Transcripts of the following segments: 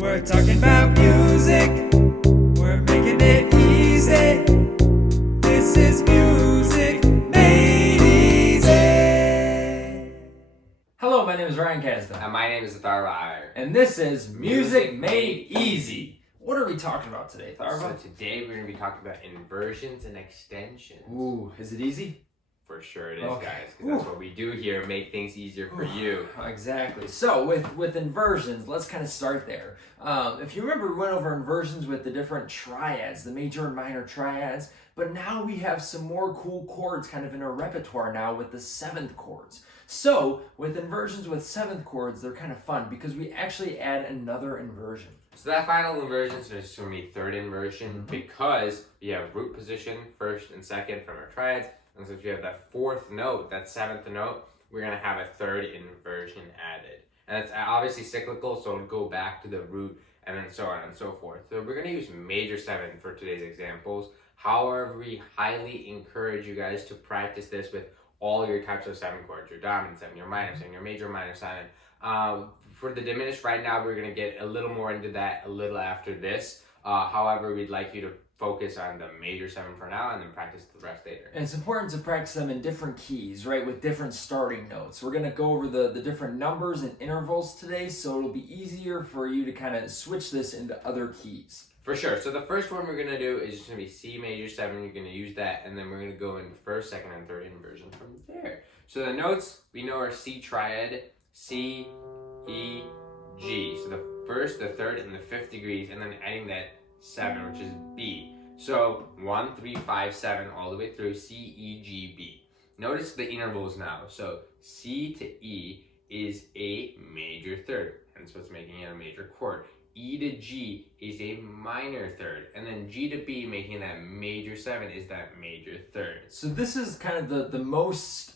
We're talking about music. We're making it easy. This is music made easy. Hello, my name is Ryan Kazda. And my name is Atharva Iyer. And this is Music Made Easy. What are we talking about today, Atharva? So today we're going to be talking about inversions and extensions. Ooh, is it easy? For sure it is, Okay. guys. Because that's what we do here, make things easier for you. Exactly. So with inversions, let's kind of start there. If you remember, we went over inversions with the different triads, the major and minor triads, but now we have some more cool chords kind of in our repertoire now with the seventh chords. So with inversions with seventh chords, they're kind of fun because we actually add another inversion. So that final inversion, so it's going to be third inversion because we have root position, first and second from our triads. And so if you have that fourth note, that seventh note, we're going to have a third inversion added. And it's obviously cyclical, so it'll go back to the root and then so on and so forth. So we're going to use major seven for today's examples. However, we highly encourage you guys to practice this with all your types of seven chords, your dominant seven, your minor seven, your major minor seven. For the diminished right now, we're going to get a little more into that a little after this. However, we'd like you to focus on the major seven for now and then practice the rest later. And it's important to practice them in different keys, right, with different starting notes. We're going to go over the different numbers and intervals today, so it'll be easier for you to kind of switch this into other keys. For sure. So the first one we're going to do is just going to be C major 7. You're going to use that, and then we're going to go into first, second, and third inversion from there. So the notes we know are C triad, C, E, G. So the first, the third, and the fifth degrees, and then adding that 7, which is B. So 1, 3, 5, 7, all the way through C, E, G, B. Notice the intervals now. So C to E is a major third, hence what's making it a major chord. E to G is a minor third, and then G to B, making that major 7, is that major third. So this is kind of the most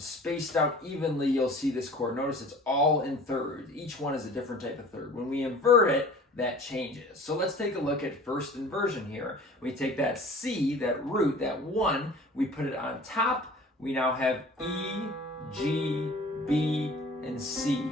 spaced out evenly you'll see this chord. Notice it's all in thirds. Each one is a different type of third. When we invert it, that changes. So let's take a look at first inversion here. We take that C, that root, that 1, we put it on top. We now have E, G, B, and C.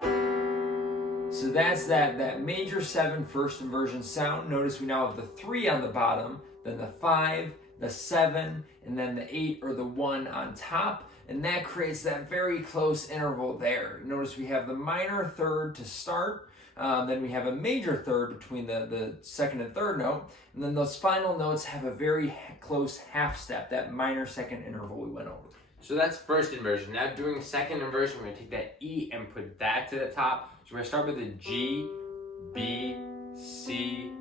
So that's that major 7 first inversion sound. Notice we now have the 3 on the bottom, then the 5, the 7, and then the 8 or the 1 on top. And that creates that very close interval there. Notice we have the minor third to start. Then we have a major third between the second and third note. And then those final notes have a very close half step, that minor second interval we went over. So that's first inversion. Now doing second inversion, we're going to take that E and put that to the top. So we're going to start with the G, B, C,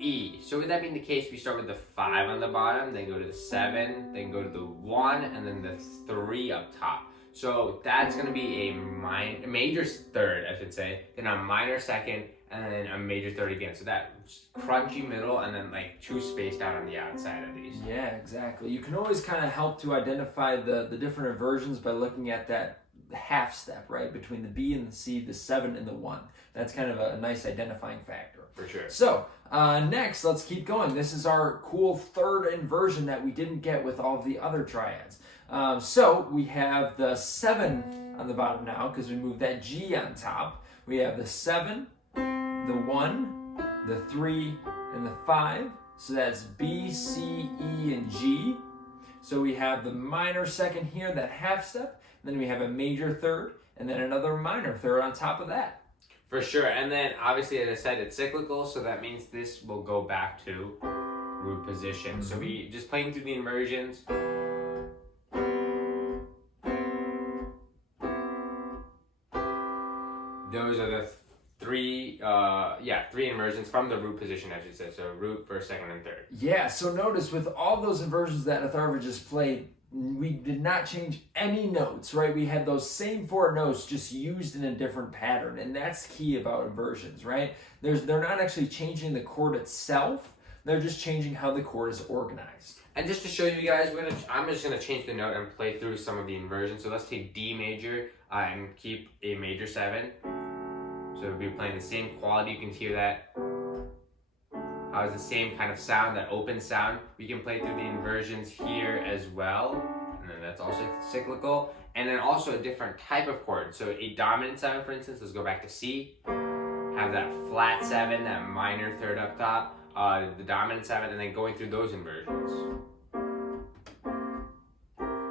E. So with that being the case, we start with the 5 on the bottom, then go to the 7, then go to the 1, and then the 3 up top. So that's going to be a major third, I should say, then a minor second, and then a major third again. So that crunchy middle, and then like 2 spaced out on the outside of these. Yeah, exactly. You can always kind of help to identify the different inversions by looking at that half step, right, between the B and the C, the 7 and the 1. That's kind of a nice identifying factor. For sure. So next, let's keep going. This is our cool third inversion that we didn't get with all of the other triads. So we have the 7 on the bottom now because we moved that G on top. We have the 7, the 1, the 3, and the 5. So that's B, C, E, and G. So we have the minor second here, that half step. Then we have a major third, and then another minor third on top of that. For sure. And then obviously, as I said, it's cyclical, so that means this will go back to root position. So we just playing through the inversions. Those are the three inversions from the root position, I should say. So root, first, second, and third. Yeah, so notice with all those inversions that Atharva just played, we did not change any notes, right? We had those same 4 notes just used in a different pattern, and that's key about inversions, right? They're not actually changing the chord itself, they're just changing how the chord is organized. And just to show you guys, I'm just going to change the note and play through some of the inversions. So let's take D major and keep a major 7. So we'll be playing the same quality, you can hear that. How it's the same kind of sound, that open sound. We can play through the inversions here as well. And then that's also cyclical. And then also a different type of chord. So a dominant 7, for instance, let's go back to C. have that flat 7, that minor 3rd up top, the dominant 7, and then going through those inversions.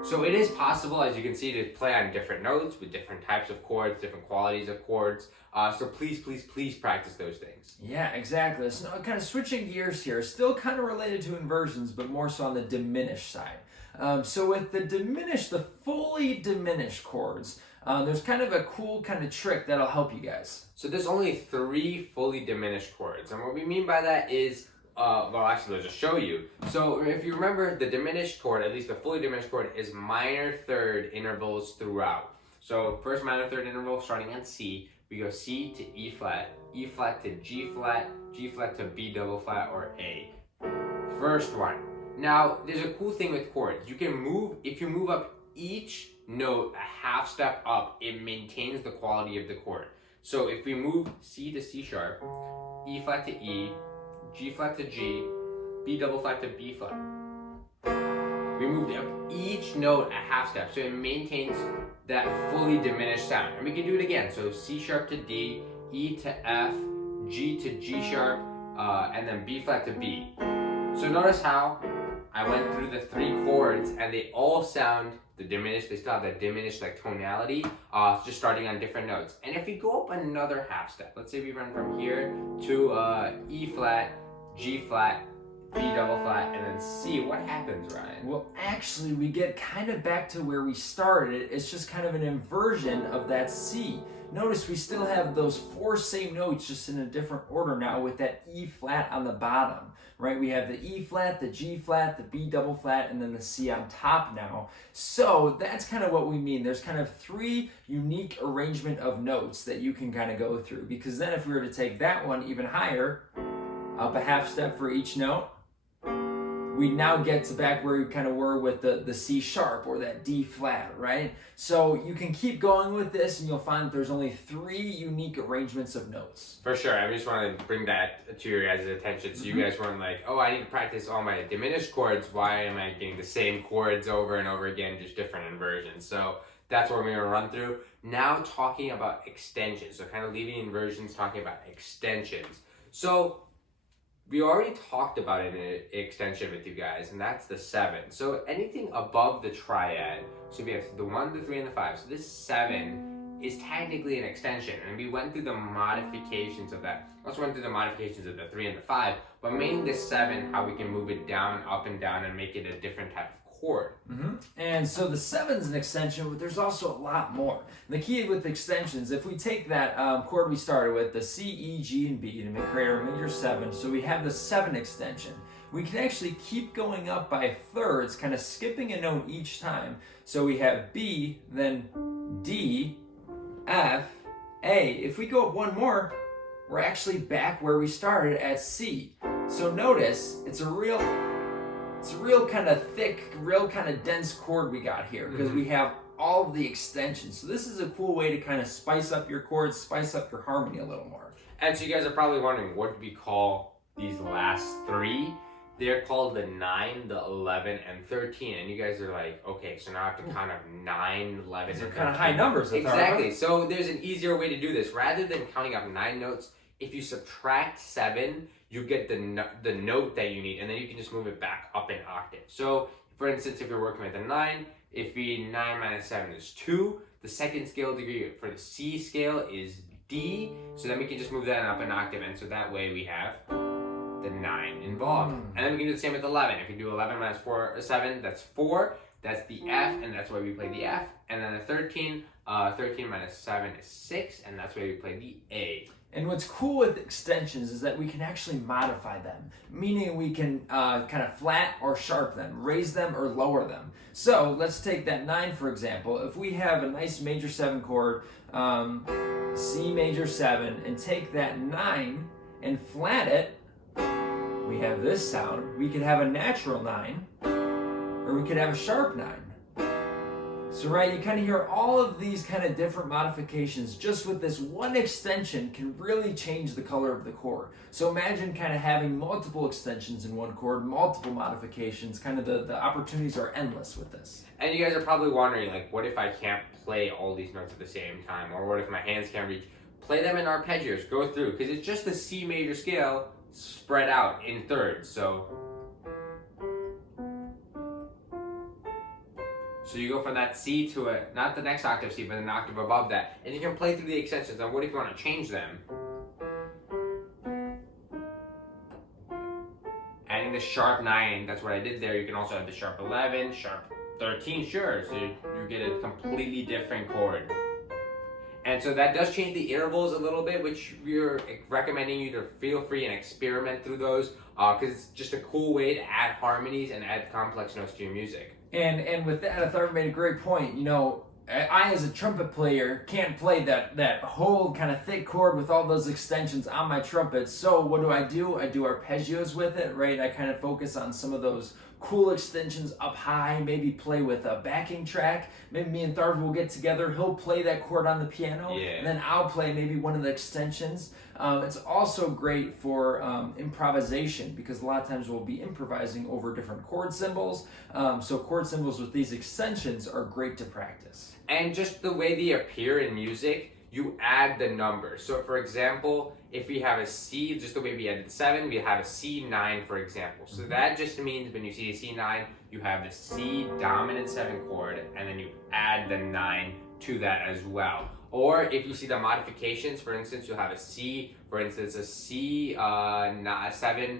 So it is possible, as you can see, to play on different notes with different types of chords, different qualities of chords. So please, please, please practice those things. Yeah, exactly. So kind of switching gears here, still kind of related to inversions, but more so on the diminished side. So with the fully diminished chords, there's kind of a cool kind of trick that'll help you guys. So there's only 3 fully diminished chords, and what we mean by that is, well, actually, let's just show you. So if you remember, the diminished chord, at least the fully diminished chord, is minor 3rd intervals throughout. So first minor 3rd interval starting on C, we go C to E flat to G flat to B double flat or A. First one. Now, there's a cool thing with chords. You can move, if you move up each note a half step up, it maintains the quality of the chord. So if we move C to C sharp, E flat to E, G flat to G, B double flat to B flat. We moved up each note a half step, so it maintains that fully diminished sound. And we can do it again. So C sharp to D, E to F, G to G sharp, and then B flat to B. So notice how I went through the 3 chords and they all sound the diminished, they still have that diminished like tonality, just starting on different notes. And if we go up another half step, let's say we run from here to E flat, G flat, B double flat, and then C, what happens, Ryan? Well, actually, we get kind of back to where we started. It's just kind of an inversion of that C. Notice we still have those 4 same notes, just in a different order now with that E flat on the bottom, right? We have the E flat, the G flat, the B double flat, and then the C on top now. So that's kind of what we mean. There's kind of 3 unique arrangement of notes that you can kind of go through, because then if we were to take that one even higher, up a half step for each note, we now get to back where we kind of were with the C sharp or that D flat, right? So you can keep going with this and you'll find that there's only 3 unique arrangements of notes. For sure. I just wanted to bring that to your guys' attention so you guys weren't like, oh, I need to practice all my diminished chords. Why am I getting the same chords over and over again, just different inversions? So that's what we're going to run through. Now talking about extensions. So kind of leaving inversions, talking about extensions. So we already talked about an extension with you guys, and that's the 7. So anything above the triad, so we have the 1, the 3, and the 5. So this 7 is technically an extension, and we went through the modifications of that. Also went through the modifications of the 3 and the 5, but mainly the 7, how we can move it down, up, and down, and make it a different type of chord. And so the 7's an extension, but there's also a lot more. And the key with extensions, if we take that chord we started with, the C, E, G, and B, to create our major 7, so we have the 7 extension. We can actually keep going up by thirds, kind of skipping a note each time. So we have B, then D, F, A. If we go up one more, we're actually back where we started at C. So notice, it's a real kind of thick, real kind of dense chord we got here, because we have all of the extensions. So this is a cool way to kind of spice up your chords, spice up your harmony a little more. And so you guys are probably wondering, what do we call these last 3? They're called the 9, the 11, and 13. And you guys are like, okay, so now I have to count up 9, 11, These and are kind 13. of high numbers. Exactly. So there's an easier way to do this. Rather than counting up 9 notes, if you subtract 7, you get the note that you need, and then you can just move it back up an octave. So, for instance, if you're working with a 9, if 9 minus 7 is 2, the second scale degree for the C scale is D, so then we can just move that up an octave, and so that way we have the 9 involved. And then we can do the same with 11. If you do 11 minus 7, that's 4, that's the F, and that's why we play the F. And then the 13 minus 7 is 6, and that's why we play the A. And what's cool with extensions is that we can actually modify them, meaning we can kind of flat or sharp them, raise them or lower them. So let's take that 9 for example. If we have a nice major 7 chord, C major 7, and take that 9 and flat it, we have this sound. We could have a natural 9, or we could have a sharp 9. So right, you kind of hear all of these kind of different modifications just with this one extension can really change the color of the chord. So imagine kind of having multiple extensions in one chord, multiple modifications, kind of the opportunities are endless with this. And you guys are probably wondering, like, what if I can't play all these notes at the same time? Or what if my hands can't reach? play them in arpeggios, go through, because it's just the C major scale spread out in thirds. So you go from that C to not the next octave C, but an octave above that, and you can play through the extensions. And what if you want to change them? Adding the sharp 9, that's what I did there. You can also have the sharp 11, sharp 13, sure. So you get a completely different chord. And so that does change the intervals a little bit, which we're recommending you to feel free and experiment through those, because it's just a cool way to add harmonies and add complex notes to your music. And with that, Atharva made a great point. You know, I as a trumpet player can't play that whole kind of thick chord with all those extensions on my trumpet. So what do? I do arpeggios with it, right? I kind of focus on some of those cool extensions up high, maybe play with a backing track. Maybe me and Atharva will get together, he'll play that chord on the piano, and then I'll play maybe one of the extensions. It's also great for improvisation, because a lot of times we'll be improvising over different chord symbols. So chord symbols with these extensions are great to practice. And just the way they appear in music, you add the numbers. So for example, if we have a C, just the way we added 7, we have a C9, for example. So that just means when you see a C9, you have the C dominant 7 chord, and then you add the 9 to that as well. Or if you see the modifications, for instance, you'll have a C, for instance, a C7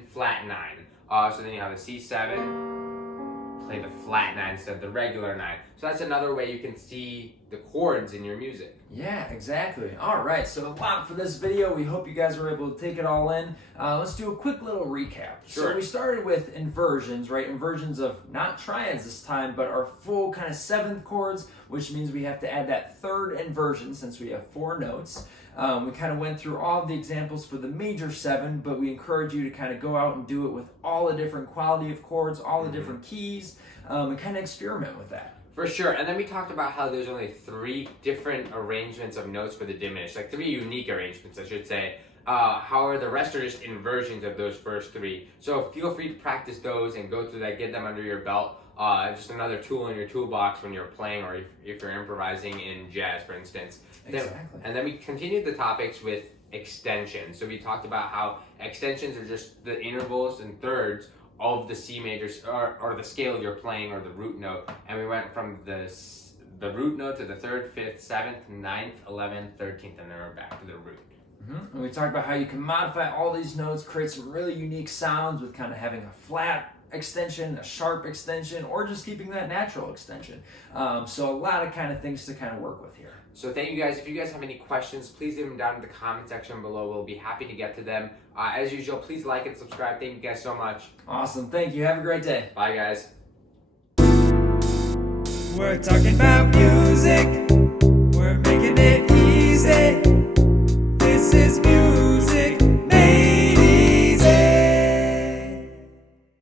flat 9. So then you have a C7, play the flat 9 instead of the regular 9. So that's another way you can see the chords in your music. Yeah, exactly. All right, so a lot for this video. We hope you guys were able to take it all in. Let's do a quick little recap. Sure. So we started with inversions, right? Inversions of not triads this time, but our full kind of 7th chords, which means we have to add that 3rd inversion since we have 4 notes. We kind of went through all of the examples for the major 7, but we encourage you to kind of go out and do it with all the different quality of chords, all the different keys, and kind of experiment with that. For sure. And then we talked about how there's only 3 different arrangements of notes for the diminished, like 3 unique arrangements, I should say. However, the rest are just inversions of those first 3. So feel free to practice those and go through that, get them under your belt. Just another tool in your toolbox when you're playing, or if you're improvising in jazz, for instance. Exactly. And then we continued the topics with extensions. So we talked about how extensions are just the intervals and thirds of the C major, or the scale you're playing, or the root note. And we went from the root note to the 3rd, 5th, 7th, 9th, 11th, 13th, and then we're back to the root. And we talked about how you can modify all these notes, create some really unique sounds with kind of having a flat extension, a sharp extension, or just keeping that natural extension. So a lot of kind of things to kind of work with here. So thank you guys. If you guys have any questions, please leave them down in the comment section below. We'll be happy to get to them. As usual, please like and subscribe. Thank you guys so much. Awesome. Thank you. Have a great day. Bye, guys. We're talking about music. We're making it easy. This is music.